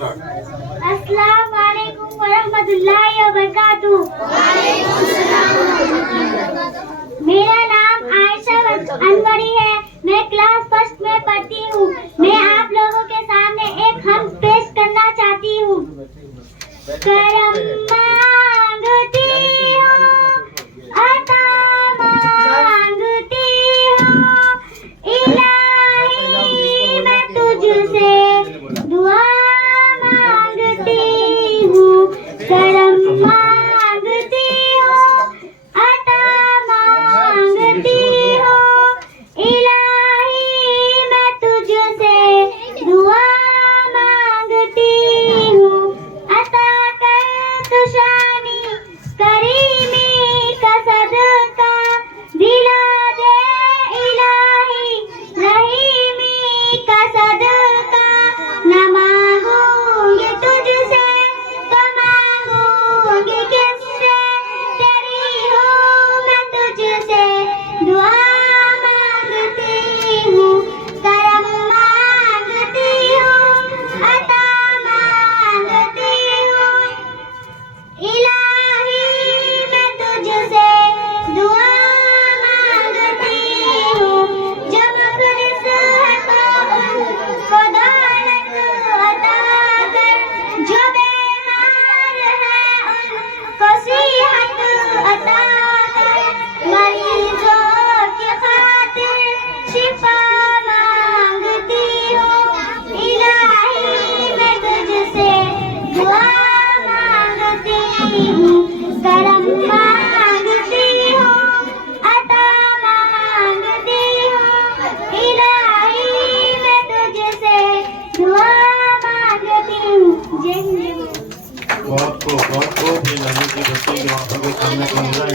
अस्सलाम वालेकुम वरहमतुल्लाहि वबरकातुहू। मेरा नाम आयशा अनवरी है। मैं क्लास फर्स्ट में पढ़ती हूँ। मैं आप लोगों के सामने एक हम पेश करना चाहती हूँ। करम मांगती हूँ, अता मांगती हूँ, इलाही मैं तुझसे दुआ मांगती हूँ। करम मांगती हूँ, अता मांगती हूँ, इलाही मैं तुझसे दुआ मांगती हूँ। अता कर तू शानी करीमी का सदका, दिला दे इलाही रहीमी का सदका। न मांगूंगी तुझसे तो मांगूंगी किससे, तेरी हूँ मैं तुझसे दुआ मांगती हूँ। करम मांगती हूँ, अता मांगती हूँ, इलाही मैं तुझसे दुआ मांगती हूँ। जो मुखलिस है तो उनको दौलत अता कर, जो बेमार है उनको सेहत अता कर। मरीजों की खातिर शिफा मांगती हूँ, इलाही मैं तुझसे दुआ मांगती हूँ। करम मांगती हूँ, अता मांगती हूँ, इलाही मैं तुझसे दुआ मांगती हूँ। जय हिंद। बहुत खूब ये नबी की बच्ची जो आंखों के सामने सुन रहे